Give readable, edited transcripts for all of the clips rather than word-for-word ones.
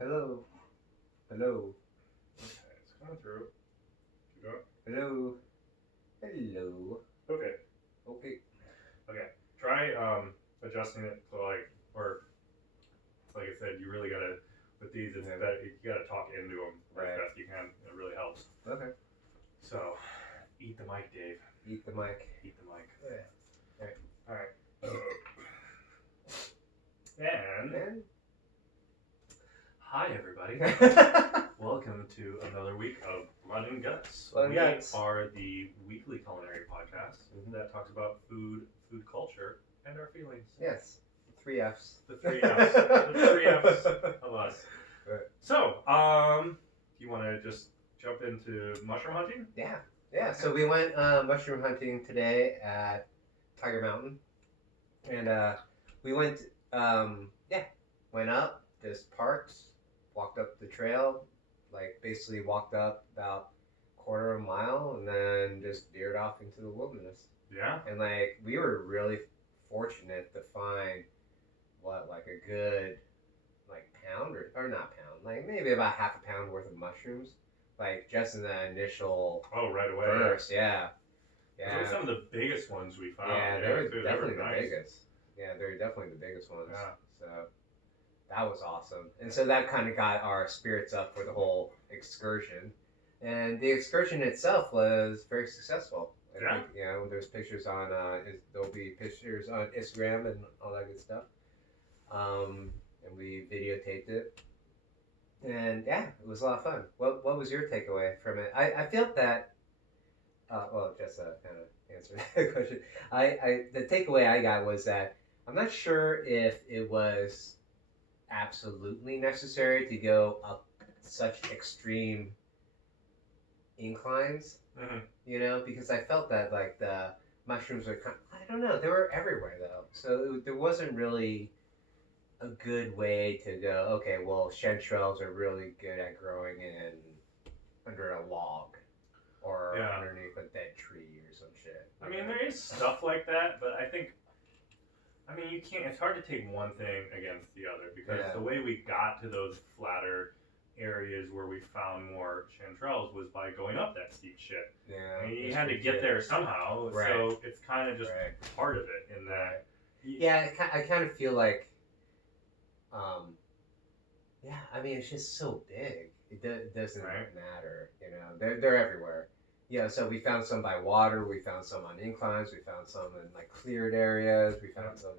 Hello. Hello. Okay, it's coming through. Keep going. Hello. Hello. Okay. Okay. Okay. Try adjusting it to or like I said, you really gotta with these. It's that you gotta talk into them as Right. best you can. It really helps. Okay. So, eat the mic, Dave. Eat the mic. Eat the mic. Yeah. All right. And hi everybody. Welcome to another week of Blood and Guts. Blood and We Guts. are the weekly culinary podcast that talks about food culture, and our feelings. Yes. 3 F's. The 3 F's. The 3 F's of us. Right. So, do you want to just jump into mushroom hunting? Yeah. Yeah. So we went mushroom hunting today at Tiger Mountain, and we went. Went up, just parked, walked up the trail, like basically walked up about quarter of a mile, and then just veered off into the wilderness. Yeah. And like we were really fortunate to find like a good like pound or not pound, like maybe about half a pound worth of mushrooms, like just in the initial right away. burst. Yeah. Those were some of the biggest ones we found. Yeah, they were definitely nice. the biggest. Yeah, they were definitely the biggest ones. Yeah. So that was awesome. And so that kind of got our spirits up for the whole excursion. And the excursion itself was very successful. I think, there's pictures on, there'll be pictures on Instagram and all that good stuff. And we videotaped it. And yeah, it was a lot of fun. What was your takeaway from it? I felt that, just to kind of answer that question, the takeaway I got was that I'm not sure if it was absolutely necessary to go up such extreme inclines, because I felt that like the mushrooms were I don't know, they were everywhere though, so there wasn't really a good way to go, okay, well, chantrels are really good at growing in under a log or underneath a dead tree or some shit. I mean, there is stuff like that, but I mean, you can't. It's hard to take one thing against the other because the way we got to those flatter areas where we found more chanterelles was by going up that steep shit. Yeah, I mean, you had to get there somehow, so it's kind of just part of it in that. Yeah, I kind of feel like, I mean, it's just so big. It doesn't matter, They're everywhere. Yeah, so we found some by water, we found some on inclines, we found some in like cleared areas, we found some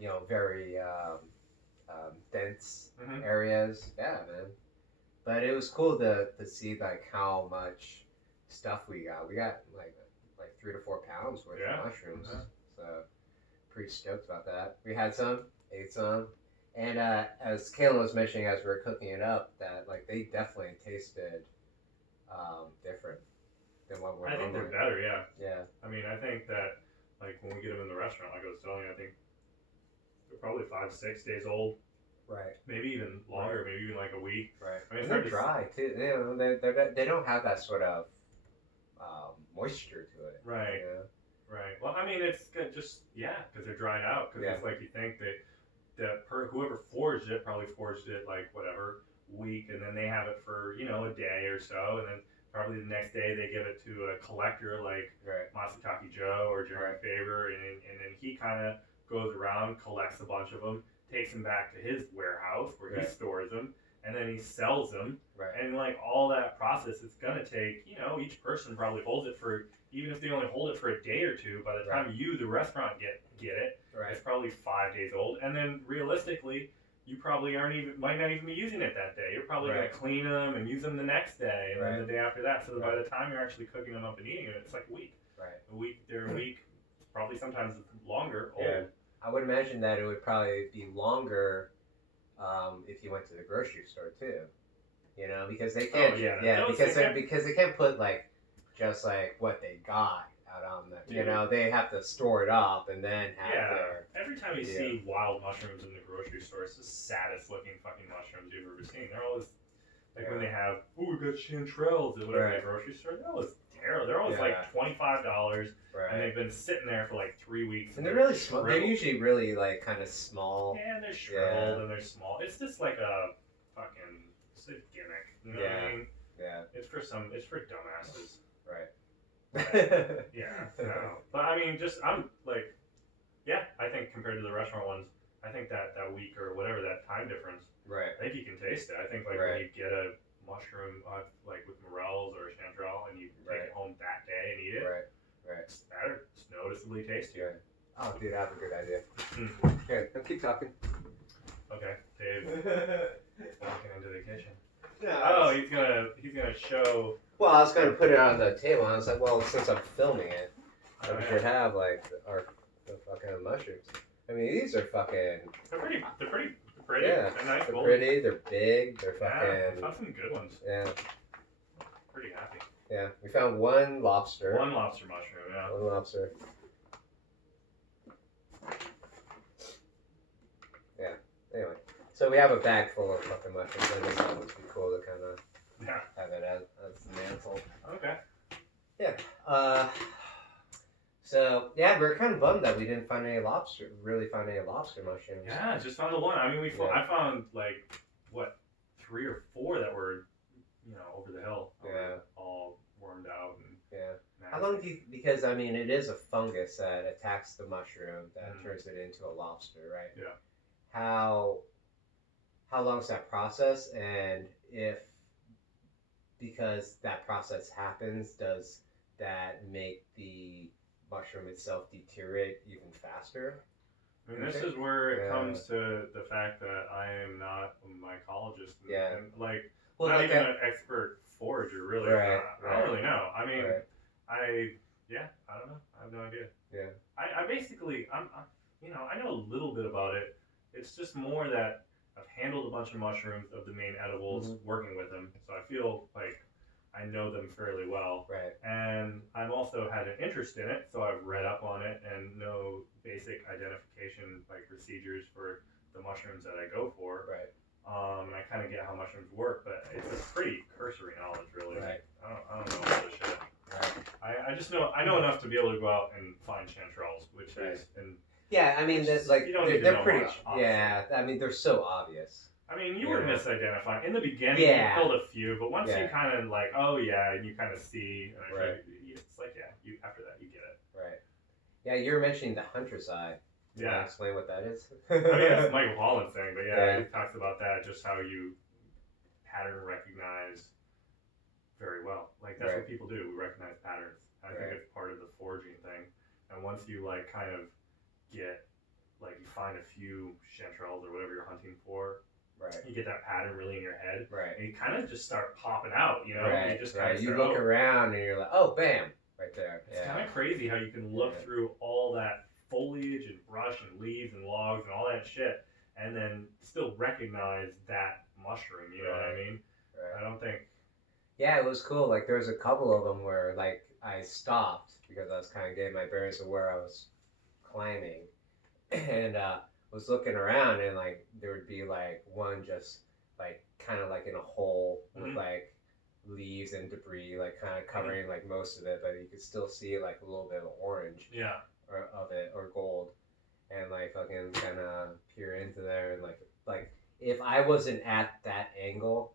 in, very dense areas. Yeah, man. But it was cool to see like how much stuff we got. We got like 3 to 4 pounds worth of mushrooms. So pretty stoked about that. We had some, ate some, and as Kayla was mentioning as we were cooking it up, that like they definitely tasted different than what we're. I think they're better, yeah. Yeah. I mean, I think that like when we get them in the restaurant, like I was telling you, I think they're probably 5-6 days old. Right. Maybe even longer. Maybe even like a week. Right. I mean, and they're dry too. They don't have that sort of moisture to it. Right. Right. Well, I mean, it's good just because they're dried out. Because it's like you think that whoever foraged it probably foraged it like whatever week, and then they have it for a day or so, and then probably the next day they give it to a collector like Masataki Joe or Jeremy Faber, and then he kind of goes around, collects a bunch of them, takes them back to his warehouse where he stores them, and then he sells them. Right. And like all that process, it's gonna take each person probably holds it for, even if they only hold it for a day or two, by the time you, the restaurant, get it, it's probably 5 days old. And then realistically, you probably might not even be using it that day. You're probably gonna clean them and use them the next day, and then the day after that. So by the time you're actually cooking them up and eating it, it's like a week. Right. They're a week, probably sometimes longer old. Yeah. I would imagine that it would probably be longer if you went to the grocery store too. Because they can't. Because they can't put like just like what they got out on the. They have to store it up and then have their. Every time you see wild mushrooms in the grocery store, it's the saddest looking fucking mushrooms you've ever seen. They're always like when they have, we got chanterelles at whatever the grocery store. They're always terrible. They're always like $25, and they've been sitting there for like 3 weeks. And they're really small. They're usually really like kind of small. Yeah, and they're shriveled and they're small. It's just like a it's a gimmick. You know what I mean? Yeah. It's for dumbasses. Right. Yeah. No. But I mean, I think compared to the restaurant ones, I think that week or whatever, that time difference, Right. I think you can taste it. I think like when you get a mushroom like with morels or a chanterelle and you take it home that day and eat it, right. It's better. It's noticeably tastier. Oh, dude, that's a good idea. Here, keep talking. Okay, Dave. Walking into the kitchen. Yeah, oh, he's gonna show. Well, I was gonna put it on the table, and I was like, well, since I'm filming it, we should have like the fucking mushrooms. I mean, these are fucking. They're pretty. Yeah, they're nice. They're pretty. They're big. They're fucking. Yeah, I found some good ones. Yeah. Pretty happy. Yeah, we found one lobster. One lobster mushroom. Yeah. One lobster. Yeah. Anyway, so we have a bag full of fucking mushrooms. I just thought it would be cool to kind of have it as mantle. Okay. Yeah. So yeah, we're kind of bummed that we didn't find any lobster mushrooms. Yeah, just found the one. I mean, I found like what 3 or 4 that were, over the hill. Yeah. All wormed out and. Yeah. Nasty. How long do you? Because I mean, it is a fungus that attacks the mushroom that turns it into a lobster, right? Yeah. How long is that process, and because that process happens, does that make the mushroom itself deteriorate even faster? I mean, this is where it comes to the fact that I am not a mycologist. And not even an expert forager, really. Right, I don't really know. I mean, right. I don't know. I have no idea. Yeah. I basically, I know a little bit about it. It's just more that I've handled a bunch of mushrooms of the main edibles, working with them, so I feel like I know them fairly well. Right. And I've also had an interest in it, so I've read up on it and know basic identification procedures for the mushrooms that I go for. Right. And I kind of get how mushrooms work, but it's a pretty cursory knowledge, really. Right. I don't know all this shit. Right. I just know enough to be able to go out and find chanterelles, which is yeah, I mean, you don't need to they're know pretty. much, honestly. Yeah, I mean, they're so obvious. I mean, you were misidentifying in the beginning. You killed a few, but once you kind of and you kind of see, and it's like after that you get it. Right. Yeah, you were mentioning the hunter's eye. Can you explain what that is? I mean, that's Michael Pollan's thing, but he talks about that, just how you pattern recognize very well. Like that's what people do. We recognize patterns. I think it's part of the foraging thing. And once you kind of get you find a few chanterelles or whatever you're hunting for. Right. You get that pattern really in your head. Right. And you kind of just start popping out, Right. You just you look around and you're like, oh, bam, right there. It's kind of crazy how you can look through all that foliage and brush and leaves and logs and all that shit and then still recognize that mushroom, you know what I mean? Right. I don't think... Yeah, it was cool. Like, there was a couple of them where, I stopped because I was kind of getting my bearings of where I was climbing. And was looking around and there would be one just kind of in a hole with leaves and debris kind of covering most of it, but you could still see a little bit of orange of it or gold, and fucking kind of peer into there and if I wasn't at that angle,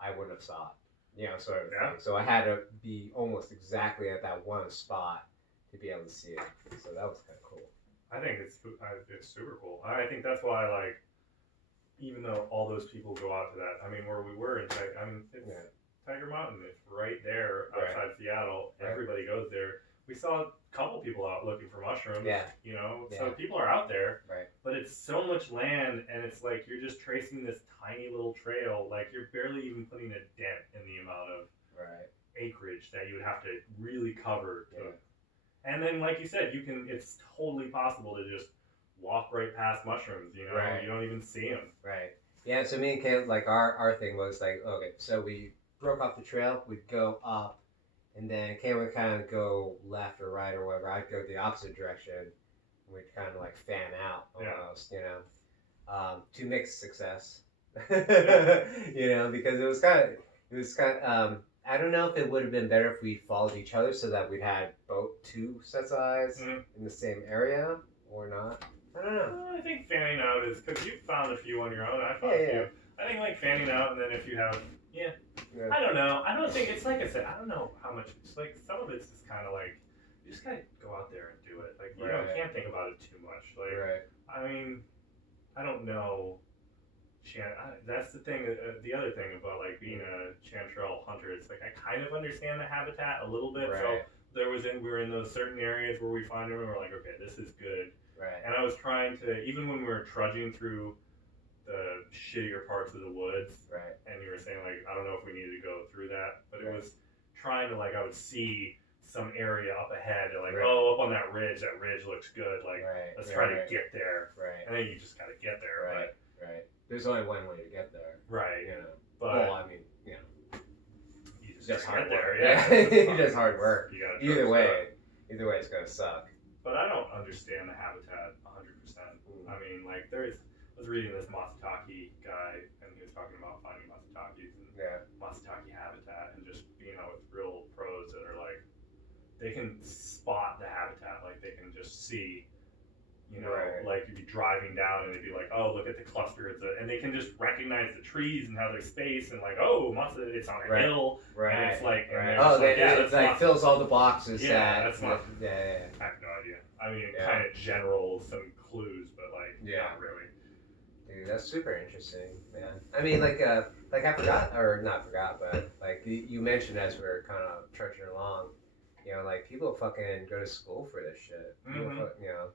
I wouldn't have saw it, sort of thing. So I had to be almost exactly at that one spot to be able to see it. So that was kind of cool. I think it's super cool. I think that's why, even though all those people go out to that, I mean, where we were in Tiger Mountain, it's right there outside Seattle. Right. Everybody goes there. We saw a couple people out looking for mushrooms. Yeah. So people are out there. Right. But it's so much land, and it's you're just tracing this tiny little trail. You're barely even putting a dent in the amount of acreage that you would have to really cover to. And then, like you said, it's totally possible to just walk right past mushrooms, you don't even see them. Right. Yeah, so me and Kate, our thing was okay, so we broke off the trail, we'd go up, and then Kate would kind of go left or right or whatever. I'd go the opposite direction, and we'd kind of fan out almost, to mixed success. Because it was kind of, I don't know if it would have been better if we followed each other so that we'd had both 2 sets of eyes in the same area or not. I don't know. I think fanning out is because you found a few on your own. I found a few. I think like fanning out, and then if you have, yeah. I don't know. I don't think it's like I said. I don't know how much. It's like some of it's just kind of like you just gotta go out there and do it. Like you can't think about it too much. Like I mean, I don't know. That's the thing. The other thing about like being a chantrel hunter, it's like I kind of understand the habitat a little bit. So we were in those certain areas where we find them, and we're like, okay, this is good. And I was trying to, even when we were trudging through the shittier parts of the woods, and you were saying like, I don't know if we needed to go through that, but it was trying to like, I would see some area up ahead, and like, oh, up on that ridge looks good. Like, let's try to get there. And then you just gotta get there. There's only one way to get there. You know. But well, I mean, you know. You just hard get work. there. Just hard work. Either way, it's gonna suck. But I don't understand the habitat 100%. I mean, like, I was reading this Masataki guy, and he was talking about finding Masatakis and Masataki habitat, and just being out with real pros that are like, they can spot the habitat, like they can just see, you know, like you'd be driving down and they'd be like, oh, look at the cluster, and they can just recognize the trees and how they're spaced, and like, oh, it's on a hill, and it's like, it's like fills all the boxes. That's not. I have no idea. I mean, kind of general, some clues, but like, not really. Dude, that's super interesting, man. I mean, like I forgot, or not forgot, but like you mentioned as we were kind of trudging along, you know, like people fucking go to school for this shit. People, you know,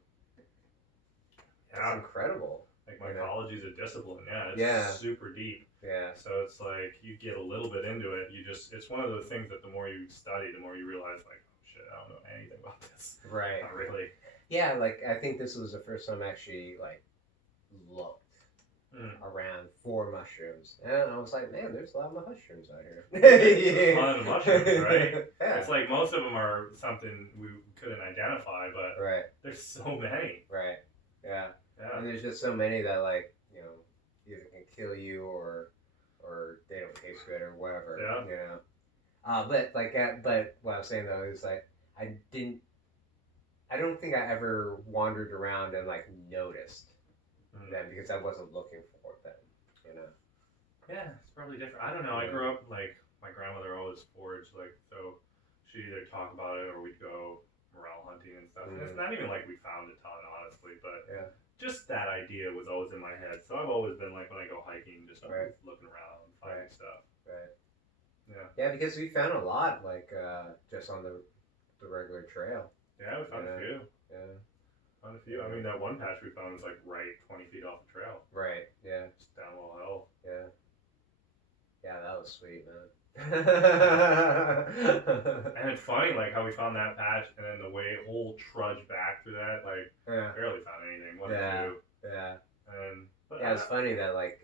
it's incredible. Like mycology is a discipline, it's super deep. So it's like you get a little bit into it. It's one of those things that the more you study, the more you realize, like, oh shit, I don't know anything about this. Not really. Yeah, like I think this was the first time I actually like looked around for mushrooms, and I was like, man, there's a lot of mushrooms out here. A lot of mushrooms, right? It's like most of them are something we couldn't identify, but there's so many. And there's just so many that, like, you know, either can kill you or they don't taste good or whatever. You know. But what I was saying though is like I don't think I ever wandered around and like noticed them because I wasn't looking for them. You know. Yeah, it's probably different. I don't know. I grew up like my grandmother always foraged, like, so she'd either talk about it or we'd go morel hunting and stuff. And it's not even like we found a ton, honestly, but just that idea was always in my head. So I've always been like, when I go hiking, just looking around, finding stuff. Yeah, because we found a lot, like just on the regular trail. Yeah, we found a few. Found a few. I mean, that one patch we found was like right 20 feet off the trail. Just down a little hill. Yeah, that was sweet, man. And it's funny, like, how we found that patch, and then the whole trudge back through that, like, barely found anything. One or two. And it's funny that, like,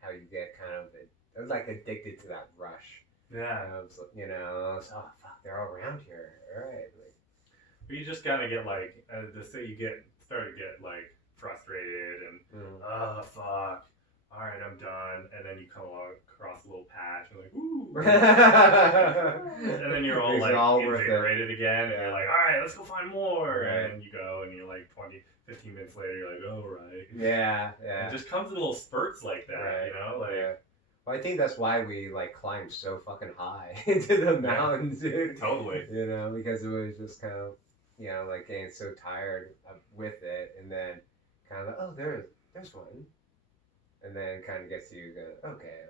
how you get kind of, like, addicted to that rush. You know, oh, fuck, they're all around here. All right. Like, but you just gotta get, like, start to get, like, frustrated, and, oh, fuck. All right, I'm done. And then you come across a little patch, and like, ooh. And then you're all like invigorated again, and you're like, all right, let's go find more. And then you go, and you're like 15 minutes later, you're like, oh, right. It just comes in little spurts like that, you know? Like, well, I think that's why we like climbed so fucking high into the mountains, dude. Totally. You know, because it was just kind of, you know, like getting so tired with it, and then kind of like, oh, there's one. And then kind of gets you going, okay,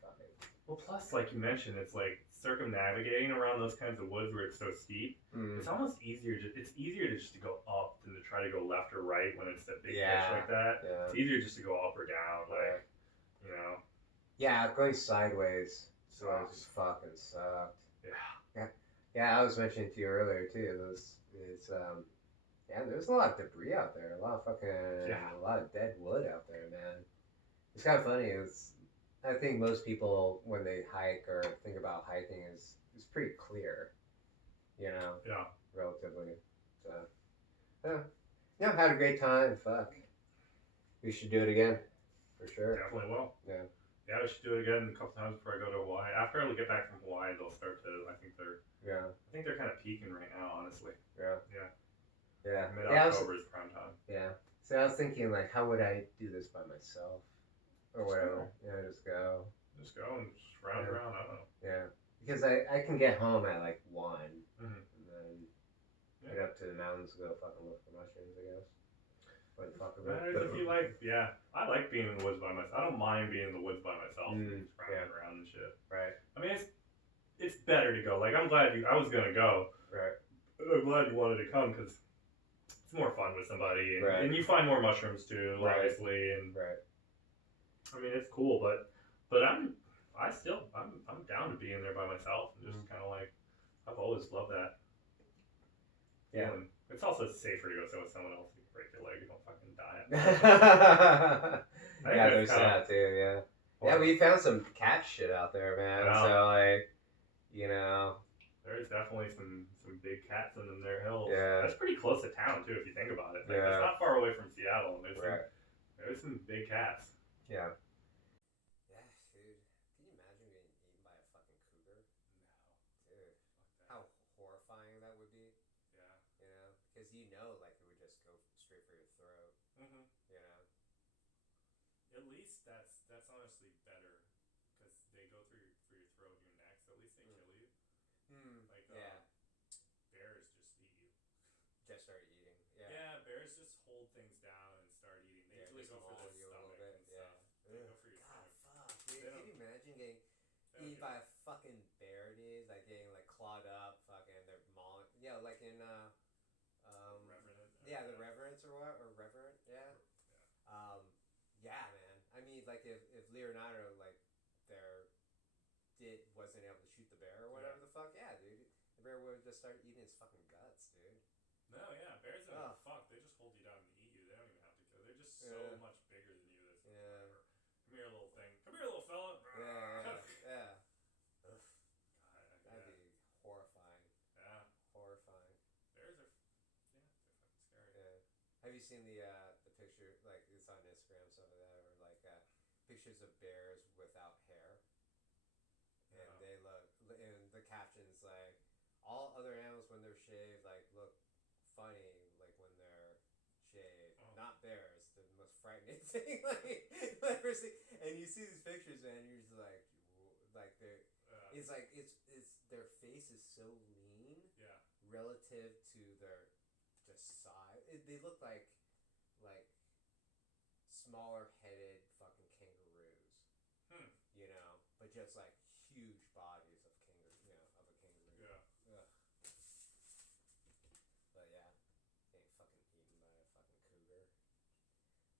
fuck it. Well, plus, like you mentioned, it's like circumnavigating around those kinds of woods where it's so steep. It's almost easier. It's easier to just to go up than to try to go left or right when it's that big pitch like that. It's easier just to go up or down, like, you know. Yeah, going sideways just fucking sucked. Yeah, I was mentioning to you earlier too. There's a lot of debris out there. A lot of a lot of dead wood out there, man. It's kind of funny. I think most people, when they hike or think about hiking, is pretty clear, you know. Relatively. So, had a great time. Fuck. We should do it again, for sure. Definitely will. Yeah, we should do it again a couple times before I go to Hawaii. After I get back from Hawaii, they'll start to. I think they're kind of peaking right now, honestly. Mid-October is prime time. So I was thinking, like, how would I do this by myself? or whatever. Yeah, just go. Just go and just round around. I don't know. Yeah, because I can get home at like 1, mm-hmm. and then get up to the mountains to go fucking look for mushrooms, I guess. What the fuck If you like, yeah, I like being in the woods by myself. I don't mind being in the woods by myself, just rounding around and shit. Right. I mean, it's better to go. Like, I'm glad I was gonna go. Right. I'm glad you wanted to come because it's more fun with somebody, and you find more mushrooms too, obviously. And I mean, it's cool, but I'm down to being there by myself and just kind of like I've always loved that. Yeah. Feeling. It's also safer to go with someone else. You can break your leg, you don't fucking die. Yeah, there's that too. Yeah. Yeah, we found some cat shit out there, man. So like, you know. There's definitely some big cats in their hills. Yeah. That's pretty close to town too, if you think about it. Like, it's not far away from Seattle. And there's some big cats. Yeah. Yeah, dude. Can you imagine being eaten by a fucking cougar? No. Dude. How horrifying that would be. Yeah. You know, because like it would just go straight for your throat. Mm-hmm. You know. At least that's honestly better, because they go through your throat and your neck. So at least they kill you. Like bears just eat you. Just start eating. Yeah. Yeah, bears just hold things down and start eating. They usually go for the stomach and stuff. They go for your stomach. Fuck, dude. Can you imagine getting eaten by a fucking bear, dude? Like getting like clawed up, fucking they're mauling. Yeah, like in Revenant. Yeah, the Reverence or what? Or Reverent, yeah. Yeah, man. I mean, like if Leonardo wasn't able to shoot the bear or whatever the fuck, yeah, dude. The bear would just start eating his fucking guts, dude. No, yeah, bears don't fuck. They just hold you down and eat you. They don't even have to kill. They're just so much bigger than you. Come here, little thing. Come here, little fella. Yeah. Ugh. That'd be horrifying. Yeah. Horrifying. Bears are, they're fucking scary. Yeah. Have you seen the picture, like it's on Instagram, some of that, or like pictures of bears without hair? And they look, and the caption's like, all other animals when they're shaved like look funny, like when they're shaved. Not bears, the most frightening thing like I've ever seen. And you see these pictures, man, you're just like they're, it's like it's their face is so lean, relative to their just size. They look like smaller headed fucking kangaroos, you know, but just like huge bodies of kangaroo, of a kangaroo. Yeah. Ugh. But yeah, getting fucking eaten by a fucking cougar.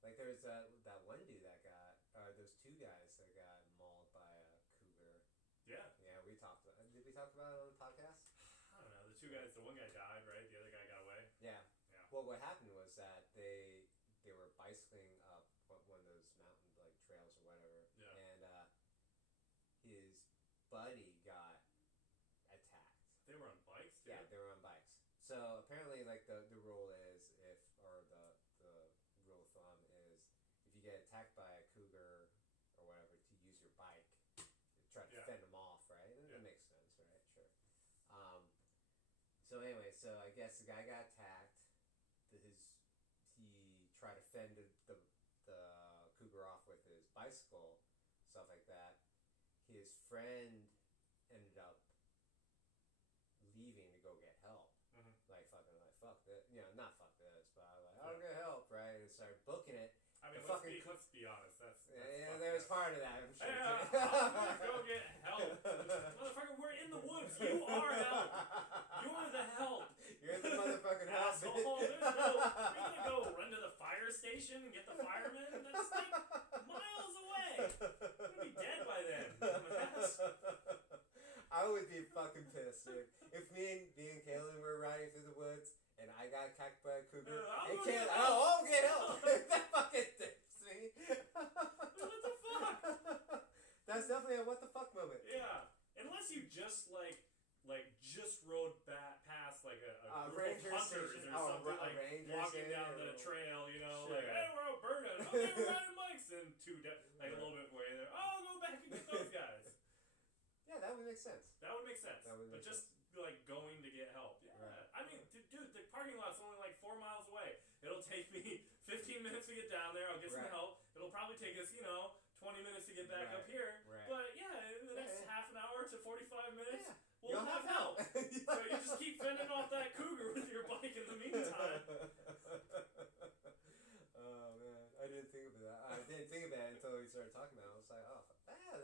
Like there's that one dude that got, or those two guys that got mauled by a cougar. Yeah. Yeah, we talked about. Did we talk about it on the podcast? I don't know. The two guys. The one guy died, right? The other guy got away. Yeah. Well, what happened was that they were bicycling up one of those mountain like trails or whatever, and his buddy got attacked. They were on bikes too? Yeah, they were on bikes. So apparently, like the rule is, the rule of thumb is, if you get attacked by a cougar or whatever, to use your bike, try to fend them off, right? And that makes sense, right? Sure. So anyway, I guess the guy got attacked. He tried to fend the cougar off with his bicycle, stuff like that. His friend ended up leaving to go get help. Like fucking fuck this, not fuck this, but I was like, I'll get help, right? And started booking it. I mean, let's be honest. That's there was part of that, I'm sure. Yeah, go get help, motherfucker. We're in the woods. You are help. You're the help. You're the motherfucking help. Asshole. You're gonna go run to the fire station and get the firemen. That's like miles away. You're gonna be dead by then. I would be fucking pissed, dude. If me and Kaylin were riding through the woods and I got attacked by a cougar, I'll get help. That fucking tips me. What the fuck? That's definitely a what the fuck moment. Yeah, unless you just just rode past like a group of hunters or something, like walking down the trail, like, hey, we're out burning. Okay, we're riding bikes, and a little bit way there. Oh, I'll go back and get those guys. Yeah, that would make sense. But just like going to get help. Yeah. Right. I mean, dude, the parking lot's only like 4 miles away. It'll take me 15 minutes to get down there. I'll get some help. It'll probably take us, 20 minutes to get back up here. Right. But yeah, in the next half an hour to 45 minutes, we'll You'll have help. So you just keep fending off that cougar with your bike in the meantime. Oh man, I didn't think of that. I didn't think of that until we started talking about it. I was like, oh,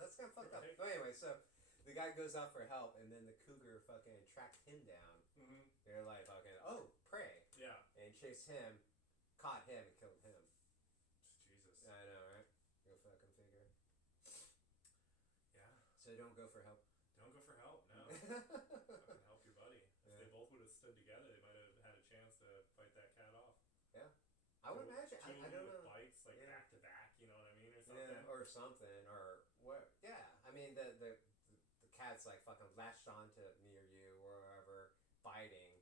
that's kind of fucked up. But anyway, so the guy goes out for help, and then the cougar fucking tracked him down. Mm-hmm. They're like, fucking, oh, prey. Yeah. And chased him, caught him, and killed him. Jesus. I know, right? Go fucking figure. Yeah. So don't go for help. Don't go for help, no. Fucking help your buddy. If they both would have stood together, they might have had a chance to fight that cat off. Yeah. I would imagine. I don't know. Bikes like back to back, you know what I mean, or something. Yeah, or something, or what? Yeah, I mean the cat's like fucking latched onto near you or wherever, biting,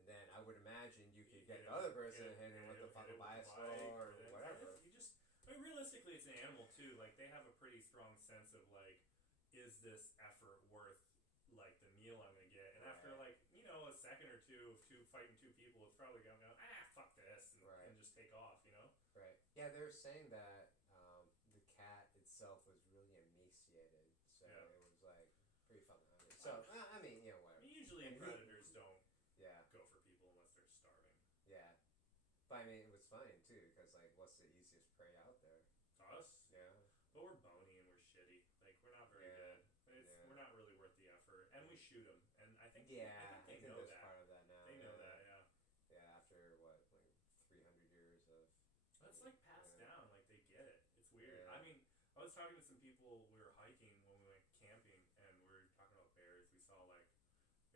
and then I would imagine you could get the other person and hit him with the fucking bicycle or whatever. You just, I mean, realistically, it's an animal too. Like they have a pretty strong sense of like, is this effort worth like the meal I'm gonna get? And after like a second or two of fighting two people, it's probably gonna go fuck this and just take off, Right. Yeah, they were saying that the cat itself was really emaciated, so it was like pretty fucking hungry. So I mean, whatever. Usually predators don't Yeah. go for people unless they're starving. Yeah. But I mean, it was funny too, because like, what's the easiest prey out there? Us? Yeah. But we're bony and we're shitty. Like, we're not very good. We're not really worth the effort. And we shoot them. And I think, they know that. Part of that now. They know that, yeah. Yeah, after what, like 300 years of... That's like passed down. Like, they get it. It's weird. Yeah. I mean, I was talking to some people, we were hiking when we went camping, and we were talking about bears. We saw, like,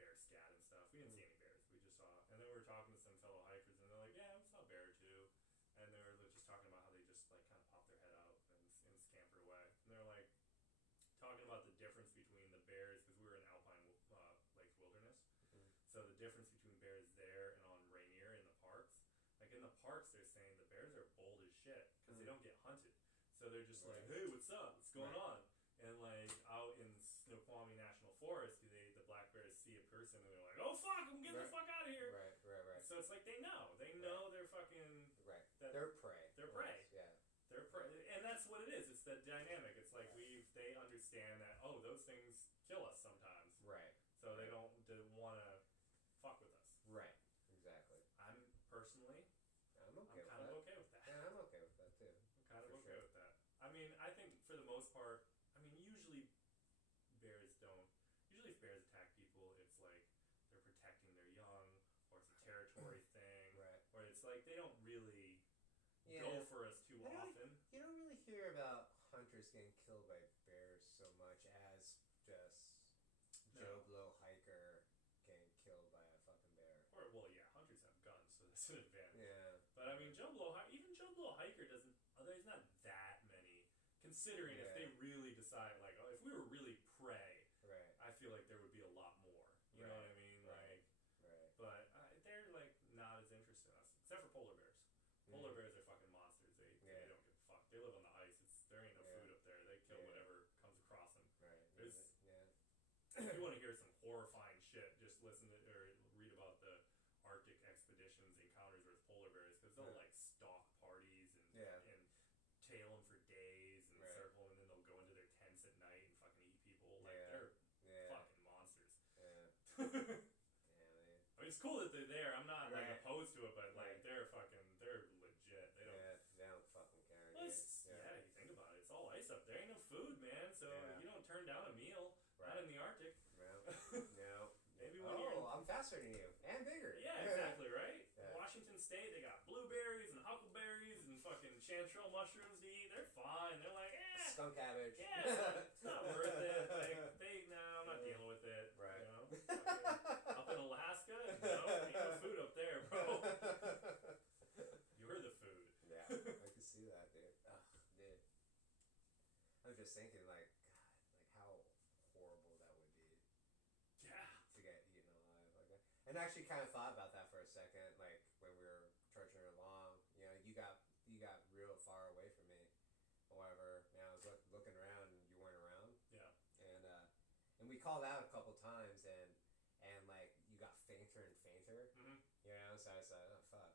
bear scat and stuff. We didn't see any bears. We just saw... And then we were talking to some fellow hikers, and they're like, yeah, we saw a bear, too. And they were just talking about how they just like kind of pop their head out and scamper away. And they're like talking about the difference between the bears, because we were in alpine like wilderness. Mm-hmm. So the difference between bears there and on Rainier in the parks. Like in the parks, they're saying the bears are bold as shit because they don't get hunted. So they're just like, hey, what's up? What's going on? And like out in Snoqualmie National Forest, the black bears see a person and they're like, "Oh fuck, I'm getting the fuck out of here!" Right. So it's like they know they're fucking they're prey. They're prey. Yeah. They're prey, and that's what it is. It's the dynamic. It's like they understand that those things kill us sometimes. Right. So they don't want to fuck with us. Right. Exactly. I'm personally, kind of okay with that. Yeah, I'm okay with that too. I'm kind of okay with that. I mean, I think for the most part. I mean, usually bears don't. Usually, if bears attack people, it's like they're protecting their young, or it's a territory thing, or it's like they don't really go for us too often. You don't really hear about hunters getting killed by bears so much as just Joe Blow hiker getting killed by a fucking bear. Or hunters have guns, so that's an advantage. Yeah. But I mean, Joe Blow hiker doesn't. There's not that many. Considering if they really decide, like, if we were really prey, I feel like there would be a lot more. You know what I mean? But they're, like, not as interested in us. Except for polar bears. Polar bears are fucking monsters. They don't give a fuck. They live on the ice. There ain't no food up there. They kill whatever comes across them. If you want to hear some horrifying shit, just listen to or read about the Arctic expeditions encounters with polar bears, because they'll, like, stalk parties and tail them for days and circle them, and then they'll go into their tents at night and fucking eat people. Like, they're fucking monsters. Yeah. Man. I mean, it's cool that they're there. I'm not like opposed to it, but like they're legit. They don't fucking care. Well, you think about it. It's all ice up there. Ain't no food, man. So you don't turn down a meal. Not in the Arctic. No. Maybe when you're I'm faster than you and bigger. Yeah, exactly, right? Washington State, they got blueberries and huckleberries and fucking chantrel mushrooms to eat. They're fine. They're like, skunk cabbage. Yeah, it's not worth it. Like, I'm not dealing with it. Right. You know? Up in Alaska, ain't no food up there, bro. You're the food. Yeah, I can see that, dude. Ugh, dude. I was just thinking, like, God, like how horrible that would be. Yeah. To get eaten alive like that. And I actually kind of thought about that for a second, like when we were trudging along. You got real far away from me. However, I was looking around and you weren't around. Yeah. And we called out a couple times and like you got fainter and fainter. Mm-hmm. So I was like, oh fuck.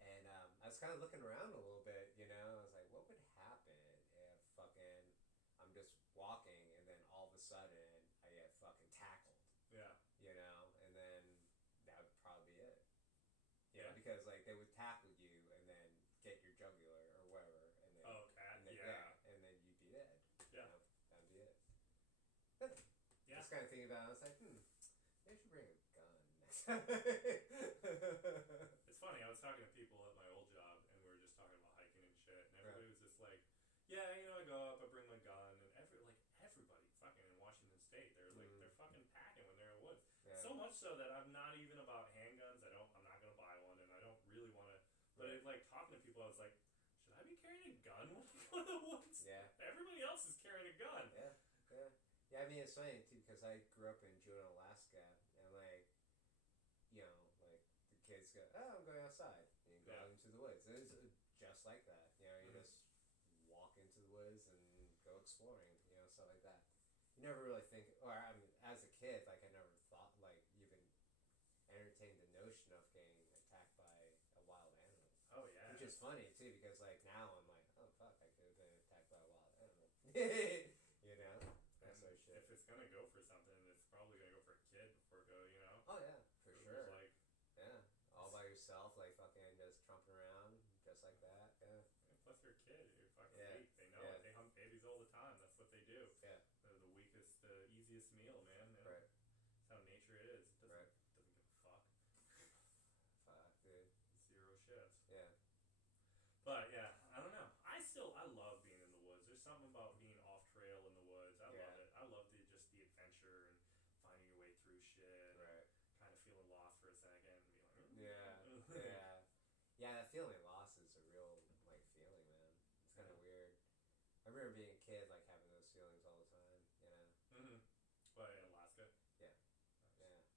And I was kind of looking around a little bit. I was like, what would happen if fucking sudden I get fucking tackled. Yeah. You know, and then that would probably be it. You Yeah. know, because like they would tackle you and then get your jugular or whatever, and then and then, and then you'd be dead. Yeah. You know, that'd be it. But just kind of thinking about it, I was like, maybe I should bring a gun next time. It's funny, I was talking to people at my old job, and we were just talking about hiking and shit, and everybody was just like, yeah, you know, I go up, I bring my gun, and everybody fucking in Washington State, they're like, they're fucking packing when they're in the woods. Yeah. So much so that I'm not even about handguns. I'm not gonna buy one, and I don't really want to. But like talking to people, I was like, should I be carrying a gun when I go to the woods? Yeah. Everybody else is carrying a gun. Yeah. Yeah. Yeah. I mean, it's funny too because I grew up in Juneau, Alaska, and like, you know, like the kids go, oh, I'm going outside, and you go out into the woods, and it's just like that. You know, you just walk into the woods and go exploring, you know, stuff like that. You never really think, or I mean, as a kid, like I never thought, like even entertained the notion of getting attacked by a wild animal. Oh yeah. Which is funny too, because like now I'm like, oh fuck, I could have been attacked by a wild animal. You know, that sort of shit. If it's gonna go for something, it's probably gonna go for a kid before it go. You know. Oh yeah, for sure. Like, yeah, all by yourself, like fucking just tromping around, just like that. Yeah. Plus you're a kid, you're fucking weak. They know it. They hunt babies all the time. That's what they do. Yeah. They're the weakest, easiest meal, man. Right. That's how nature is. It doesn't give a fuck. Fuck, dude. Zero shits. Yeah. But yeah, I don't know. I love being in the woods. There's something about being off trail in the woods. I love it. I love the adventure and finding your way through shit. Right. Kind of feeling lost for a second and being like, yeah. Yeah, that feeling of loss is a real, like, feeling, man. It's kind of weird. I remember being a kid, like, having those feelings all the time, you know? Mm-hmm. But in Alaska? Yeah. Nice.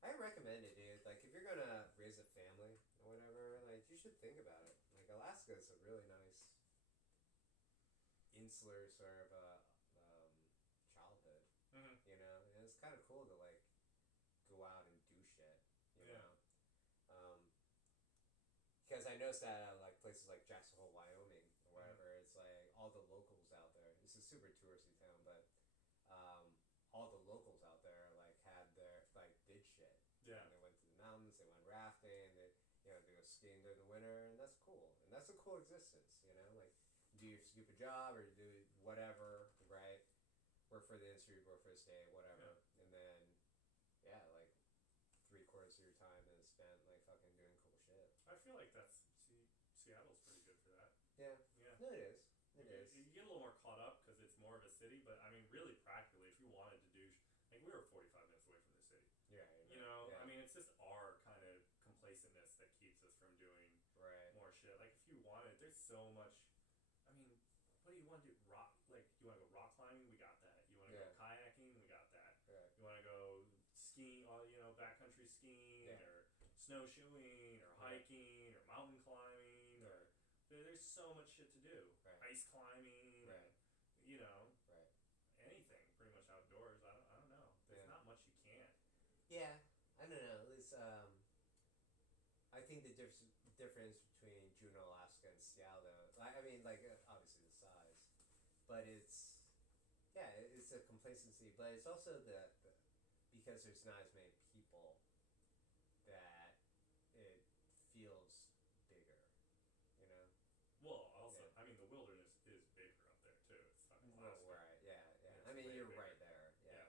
Yeah. I recommend it, dude. Like, if you're gonna raise a family or whatever, like, you should think about it. Like, Alaska's a really nice insular sort of childhood, you know? And it's kind of cool to, like, go out and do shit, you know? Because I noticed that at like places like Jackson Hole, Wyoming, or whatever, it's like all the locals out there. It's a super touristy town, but all the locals out there like had their did shit. Yeah. And they went to the mountains, they went rafting, they they go skiing during the winter, and that's cool. And that's a cool existence, you know. Like, do your stupid job or do whatever, right? Work for the industry, work for the state, whatever, and then like 3/4 of your time is spent like fucking doing cool shit. I feel like Seattle's pretty good for that. Yeah. No, it is. It is. You get a little more caught up because it's more of a city, but I mean, really practically, if you wanted to do, like, we were 45 minutes away from the city. Yeah. You know, I mean, it's just our kind of complacentness that keeps us from doing more shit. Like, if you wanted, there's so much. I mean, what do you want to do? You want to go rock climbing? We got that. You want to go kayaking? We got that. Right. You want to go skiing? Backcountry skiing or snowshoeing or hiking or mountain climbing or there's so much shit to do. Right. Ice climbing. Right. And, anything pretty much outdoors. I don't know. There's not much you can't. Yeah, I don't know. At least I think the difference between Juneau, Alaska, and Seattle, though, I mean, like, obviously the size, but it's a complacency, but it's also the because there's not as many people that it feels bigger, you know? Well, also, I mean, the wilderness is bigger up there, too. It's fucking Alaska. Right, yeah. I mean, you're bigger. Right there, For sure.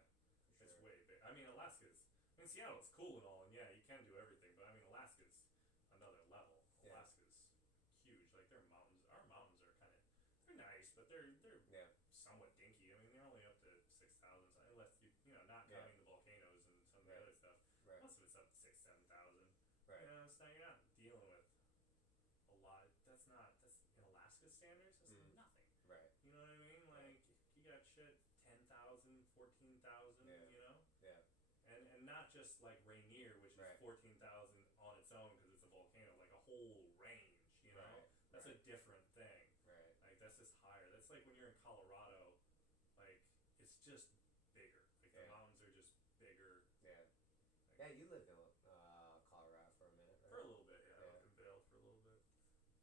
It's way big. I mean, Seattle's cool and all, and you can do everything, but I mean, Alaska's another level. Alaska's huge. Like, their mountains, our mountains are kind of, they're nice, but they're somewhat dinky. I mean, they're only up to 6,000, unless not counting the volcanoes and some of the other stuff. Right. Most of it's up to 6,000, 7,000. Right. You're not dealing with a lot. That's in Alaska standards. That's nothing. Right. You know what I mean? Like, you got shit 10,000, 14,000. You know. Yeah. And not just like Rainier, which is 14,000 on its own because it's a volcano, like a whole range, you know? That's a different thing. Right. Like, that's just higher. That's like when you're in Colorado, like, it's just bigger. Like, the mountains are just bigger. Yeah. Like, you lived in Colorado for a minute, right? For a little bit, I lived in Vail for a little bit.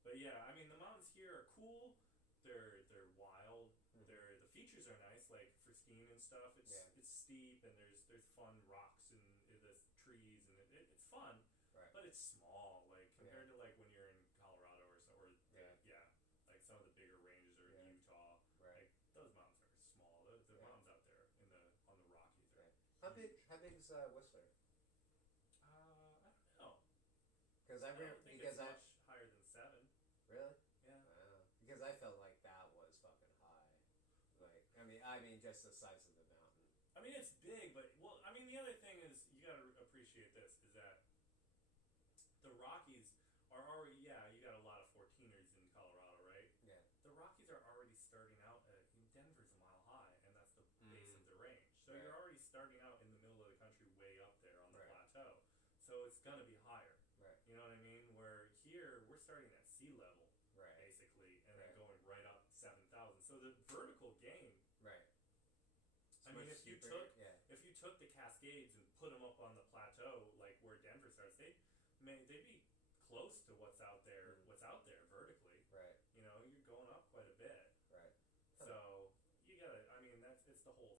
But I mean, the mountains here are cool. They're wild. The features are nice, like for skiing and stuff. It's steep and there's fun rocks and the trees and it's fun. Right. But it's small, like compared to like when you're in Colorado or so, or like some of the bigger ranges or in Utah. Right. Like those mountains are small. The mountains out there on the Rockies are. How big is Whistler? I don't know. Because I don't think it's much higher than 7. Really? Yeah. Wow. Because I felt like that was fucking high. Like I mean, just the size of the mountain. I mean, it's big, but the other thing is you got to appreciate this is that the Rockies are already you got a lot of 14ers in Colorado, right? Yeah. The Rockies are already starting out Denver's a mile high, and that's the base of the range. So you're already starting out in the middle of the country, way up there on the plateau. So it's gonna be higher. Right. You know what I mean? Where here we're starting at sea level, basically, and then going right up 7,000. So the vertical game. Right. I mean, if you took the Cascades and put them up on the plateau, like where Denver starts, they'd be close to what's out there